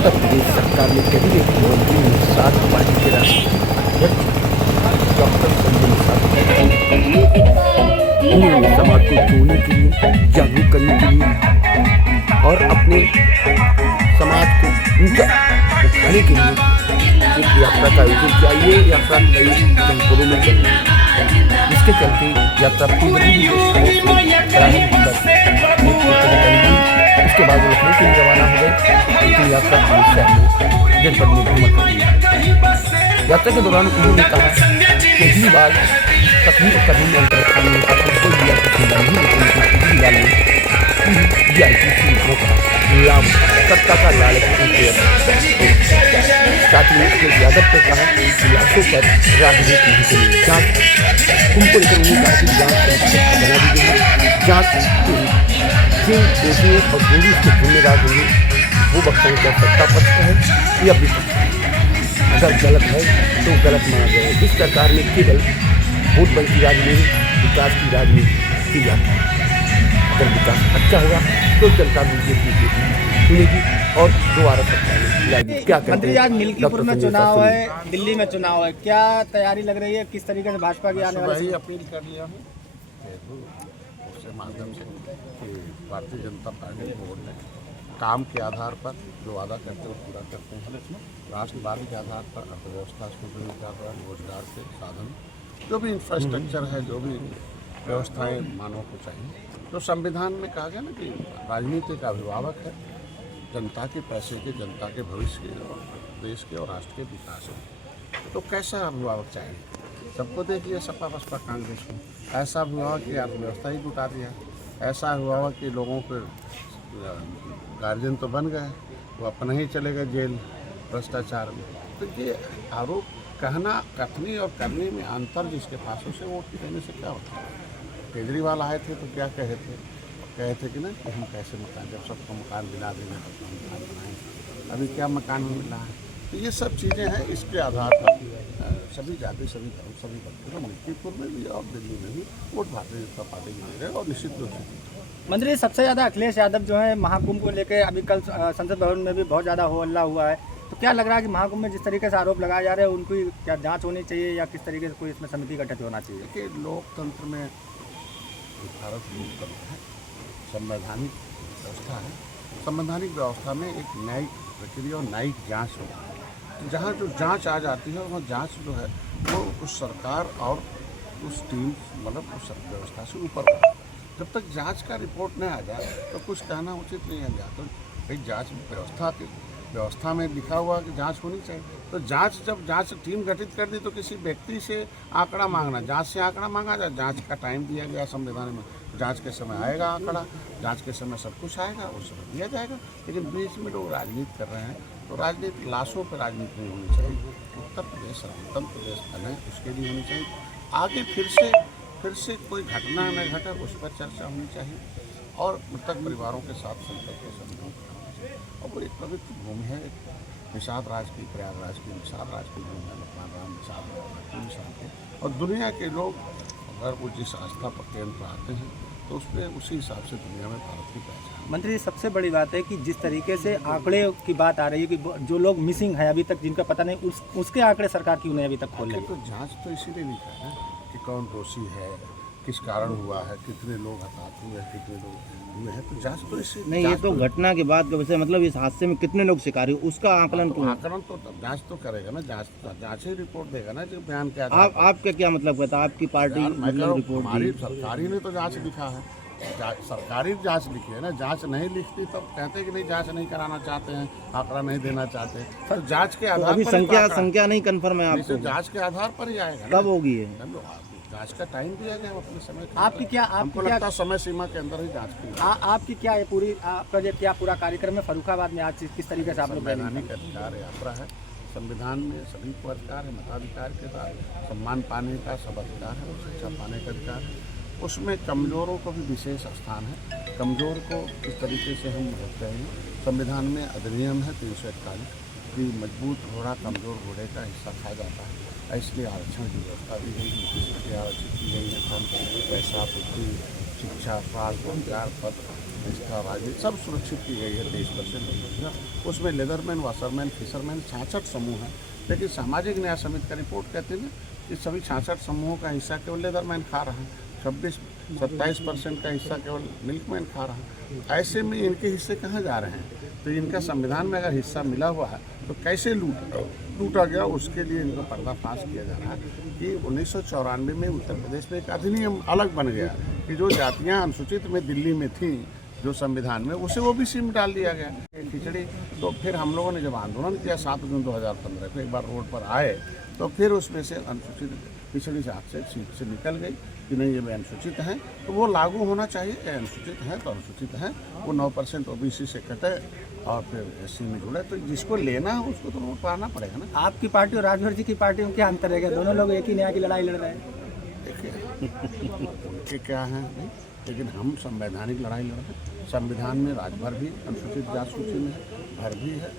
उत्तर प्रदेश सरकार में कैबिनेट मंत्री निषाद पार्टी के राष्ट्रीय अध्यक्ष डॉक्टर संजय निषाद उन्होंने समाज को जोड़ने के लिए, जागरूक करने के लिए और अपने समाज को ऊंचा उठाने के लिए एक यात्रा का आयोजन किया। ये यात्रा कई जनपदों में चली, जिसके चलते यात्रा उसके बाद लखनऊ के लिए रवाना हो गए। लेकिन यात्रा जनपद में भ्रमण कर दी। यात्रा के दौरान उन्होंने कहा केजरीवाल तकनीक करने में अंतरक्षण का कोई भी सुविधा नहीं, केजरीवाल ने VIP सीटों का लाभ, सत्ता का लालच साथ ही अखिलेश यादव ने कहा कि लाशों पर राजनीति नहीं करेगी। जांच उनको लेकर उन्होंने कहा कि जांच बना दी गई, जांच जिन दोषियों और पुलिस के जिम्मेदार होंगे वो बताएं क्या सत्ता पक्ष का है या विपक्ष का। अगर गलत है तो गलत माना जाए। इस सरकार में केवल वोट बैंक की राजनीति, विकास की राजनीति की जाती है। अगर विकास अच्छा होगा तो जनता बीजेपी सुनेगी और दोबारा सरकार लाएगी। क्या कहते मंत्री, हैं? आज मिल्कीपुर में चुनाव है, दिल्ली में चुनाव है, क्या तैयारी लग रही है? किस तरीके से भाजपा की आने वाली अपील कर लिया हूँ उसके माध्यम से कि भारतीय जनता पार्टी को वोट दें। काम के आधार पर जो वादा करते हैं वो पूरा करते हैं। राष्ट्रवाद के आधार पर अर्थव्यवस्था सुदृढ़ के आधार पर रोजगार के साधन, जो भी इंफ्रास्ट्रक्चर है, जो भी व्यवस्थाएं मानव को चाहिए। तो संविधान में कहा गया ना कि राजनीति का अभिभावक है जनता के पैसे के, जनता के भविष्य के और देश के और राष्ट्र के विकास के। तो कैसा अभिभावक चाहिए? सबको देखिए, सपा बसपा कांग्रेस को ऐसा अभिभावक की अर्थव्यवस्था ही लुटा दिया, ऐसा अभिभावक के लोगों के गार्जियन तो बन गए, वो अपना ही चले गए जेल भ्रष्टाचार में। तो ये आरोप कहना, कथनी और करने में अंतर जिसके पास उसे वोट देने से क्या होता है? केजरीवाल आए थे तो क्या कहे थे कि ना कि हम कैसे मकान, जब सबको मकान मिला देंगे तो हम मकान बनाएंगे। अभी क्या मकान में मिला है? तो ये सब चीज़ें हैं। इसके आधार पर सभी जाति, सभी धर्म, सभी भक्तों को मिल्कीपुर में भी और दिल्ली में भी वोट भारतीय जनता पार्टी की मिल रहे और निश्चित रूप से। मंत्री, सबसे ज़्यादा अखिलेश यादव जो है महाकुंभ को लेकर अभी कल संसद भवन में भी बहुत ज़्यादा हो हल्ला हुआ है। तो क्या लग रहा है कि महाकुंभ में जिस तरीके से आरोप लगाए जा रहे हैं उनकी क्या जाँच होनी चाहिए या किस तरीके से कोई इसमें समिति गठित होना चाहिए? कि लोकतंत्र में भारत लोकतंत्र है, संवैधानिक व्यवस्था है। संवैधानिक व्यवस्था में एक न्यायिक प्रक्रिया और न्यायिक जांच होती है। जहाँ जो जांच आ जाती है वह जांच जो है वो उस सरकार और उस टीम, मतलब उस व्यवस्था से ऊपर है। जब तक जांच का रिपोर्ट नहीं आ जाए तो कुछ कहना उचित नहीं है। तो भाई जांच व्यवस्था में लिखा हुआ कि जांच होनी चाहिए। तो जब जांच टीम गठित कर दी तो किसी व्यक्ति से आंकड़ा मांगना, जांच से आंकड़ा मांगा जाए, जांच का टाइम दिया गया संविधान में, जांच के समय आएगा आंकड़ा, जांच के समय सब कुछ आएगा, वो सब दिया जाएगा। लेकिन बीच में लोग राजनीति कर रहे हैं, तो राजनीति, लाशों पर राजनीति नहीं होनी चाहिए। उत्तर प्रदेश स्वतंत्र प्रदेश बने उसके लिए होनी चाहिए। आगे फिर से कोई घटना न घटे उस पर चर्चा होनी चाहिए और मृतक परिवारों के साथ संपर्क के समझौता होना चाहिए। और वो एक पवित्र भूमि है, निषाद राज की, प्रयागराज की निषाद राज की भूमि है, भगवान राम निषाद के। और दुनिया के लोग अगर वो जिस आस्था पर केंद्र पर आते हैं तो उस पर उसी हिसाब से दुनिया में भारत की पहचान। मंत्री, सबसे बड़ी बात है कि जिस तरीके से आंकड़े की बात आ रही है कि जो लोग मिसिंग है अभी तक, जिनका पता नहीं, उसके आंकड़े सरकार क्यों नहीं अभी तक खोल रही है? तो जांच तो इसीलिए लिखा है कि कौन दोषी है, किस कारण हुआ है, कितने लोग हताहत हुए हैं, कितने लोग हुए हैं। तो जांच तो इससे नहीं, ये तो घटना के बाद का विषय, मतलब इस हादसे में कितने लोग शिकारी, उसका आकलन क्यों? आकलन तो जांच तो करेगा ना, जांच ही रिपोर्ट देगा ना, जो बयान क्या। आपका क्या मतलब कहता है? आपकी पार्टी मतलब रिपोर्ट हमारी सरकारी ने तो जांच लिखा है, सरकारी जांच लिखी है ना। जांच नहीं लिखती तब कहते कि नहीं जांच नहीं कराना चाहते हैं, आंकड़ा नहीं देना चाहते। तो जांच के आधार अभी पर संख्या नहीं कंफर्म है आपको? जांच के आधार पर ही आएगा। कब होगी ये जांच का टाइम दिया गया अपने समय। आपकी क्या हमको लगता है समय सीमा के अंदर ही जांच की। आपकी क्या है पूरी, आपका ये क्या पूरा कार्यक्रम है फर्रुखाबाद में आज किस तरीके से आप लोग? संवैधानिक अधिकार यात्रा है, संविधान में सभी को अधिकार है, मताधिकार के साथ सम्मान पाने का सब अधिकार है, शिक्षा पाने का अधिकार है। उसमें कमज़ोरों को भी विशेष स्थान है। कमज़ोर को इस तरीके से हम रखते हैं। संविधान में अधिनियम है 341 कि मजबूत घोड़ा कमज़ोर घोड़े का हिस्सा खा जाता है, इसलिए आरक्षण की व्यवस्था दी गई है। आरक्षित की गई है, पैसा, बुद्धि, शिक्षा, स्वास्थ्य, रोजगार, पद इसका राजनीति सब सुरक्षित की गई है 23%। उसमें लेदरमैन, वाशरमैन, फिशरमैन 66 समूह हैं। लेकिन सामाजिक न्याय समिति का रिपोर्ट कहते हैं कि सभी 66 समूहों का हिस्सा केवल लेदरमैन खा रहा है, 27% का हिस्सा केवल मिल्कमैन खा रहा है। ऐसे में इनके हिस्से कहाँ जा रहे हैं? तो इनका संविधान में अगर हिस्सा मिला हुआ है तो कैसे लूटा गया, उसके लिए इनको पर्दाफाश किया जा रहा है कि 1994 में उत्तर प्रदेश में एक अधिनियम अलग बन गया कि जो जातियां अनुसूचित में दिल्ली में थीं जो संविधान में, उसे ओबीसी में डाल दिया गया खिचड़ी। तो फिर हम लोगों ने जब आंदोलन किया 7 जून 2015 को, एक बार रोड पर आए तो फिर उसमें से अनुसूचित पिछड़ी जात से सीट से निकल गई कि नहीं ये अनुसूचित हैं तो वो लागू होना चाहिए। अनुसूचित हैं तो अनुसूचित हैं, वो 9% ओबीसी से कटे और फिर एससी में जुड़े, तो जिसको लेना है उसको तो वोट पाना पड़ेगा ना। आपकी पार्टी और राजभर जी की पार्टी में क्या अंतर है? दोनों लोग एक ही न्याय की लड़ाई लड़ रहे हैं। देखिए उनके क्या है नहीं, लेकिन हम संवैधानिक लड़ाई लड़ रहे हैं। संविधान में राजभर भी अनुसूचित जात सूची में है, भर भी है,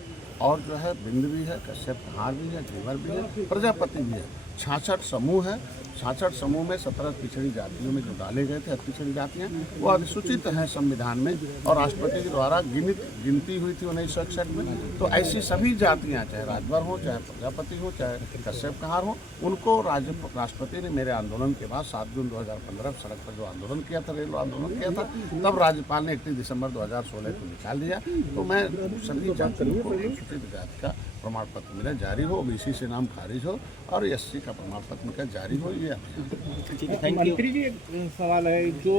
और जो है बिंद भी है, कश्यप कहार भी है, घेवर भी है, प्रजापति भी है। 66 समूह है। 66 समूह में 17 पिछड़ी जातियों में जो डाले गए थे पिछड़ी जातियाँ, वो अधिसूचित हैं संविधान में और राष्ट्रपति के द्वारा गिनती हुई थी 1961 में। तो ऐसी सभी जातियाँ, चाहे राजभर हो, चाहे प्रजापति हो, चाहे कश्यप कहार हो, उनको राष्ट्रपति ने मेरे आंदोलन के बाद 7 जून 2015 सड़क पर जो आंदोलन किया था, रेल आंदोलन किया था, तब राज्यपाल ने 31 दिसंबर 2016 को निकाल दिया। तो मैं सभी जातियों को अनुसूचित जाति का प्रमाण पत्र मिला जारी हो, ओबीसी से नाम खारिज हो और एससी का प्रमाण पत्र मिलकर जारी हो। ये मंत्री जी, एक सवाल है, जो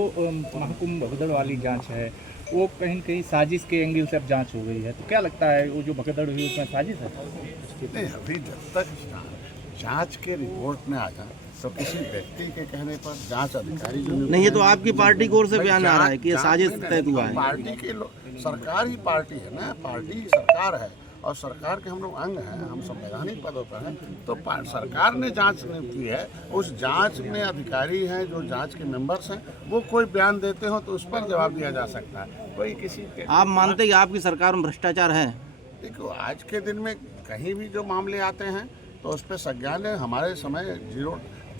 महाकुंभ भगदड़ वाली जांच है वो कहीं न कहीं साजिश के एंगल से अब जांच हो गई है, तो क्या लगता है वो जो भगदड़ हुई उसमें साजिश है? नहीं, अभी जब तक जांच के रिपोर्ट में आ जाए तो किसी व्यक्ति के कहने पर जांच अधिकारी जो नहीं, ये तो आपकी पार्टी की ओर से बयान आ रहा है कि ये साजिश तय हुआ है। पार्टी के सरकार ही पार्टी है ना, पार्टी सरकार है और सरकार के हम लोग अंग हैं, हम संवैधानिक पदों पर हैं। तो सरकार ने जांच की है, उस जांच में अधिकारी हैं जो जांच के मेंबर्स हैं, वो कोई बयान देते हो तो उस पर जवाब दिया जा सकता है। कोई किसी के आप मानते हैं कि आपकी सरकार में भ्रष्टाचार है? देखो, आज के दिन में कहीं भी जो मामले आते हैं तो उस पर संज्ञान है। हमारे समय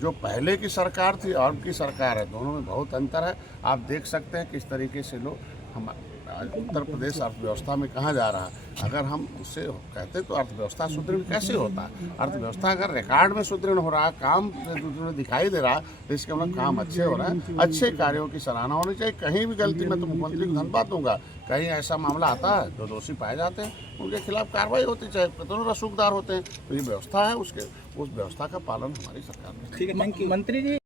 जो पहले की सरकार थी और अब की सरकार है, दोनों में बहुत अंतर है। आप देख सकते हैं किस तरीके से लोग हम उत्तर प्रदेश अर्थव्यवस्था में कहाँ जा रहा है। अगर हम इससे कहते तो अर्थव्यवस्था सुदृढ़ कैसे होता है? अर्थव्यवस्था अगर रिकॉर्ड में सुदृढ़ हो रहा है, काम दिखाई दे रहा है, तो इसके मतलब काम अच्छे हो रहे हैं। अच्छे कार्यों की सराहना होनी चाहिए। कहीं भी गलती में तो मुख्यमंत्री को धन्यवाद दूंगा। कहीं ऐसा मामला आता है जो दोषी पाए जाते हैं उनके खिलाफ कार्रवाई होती, चाहे कितने रसूखदार होते हैं। तो ये व्यवस्था है, उस व्यवस्था का पालन हमारी सरकार में। ठीक है, थैंक यू। मंत्री जी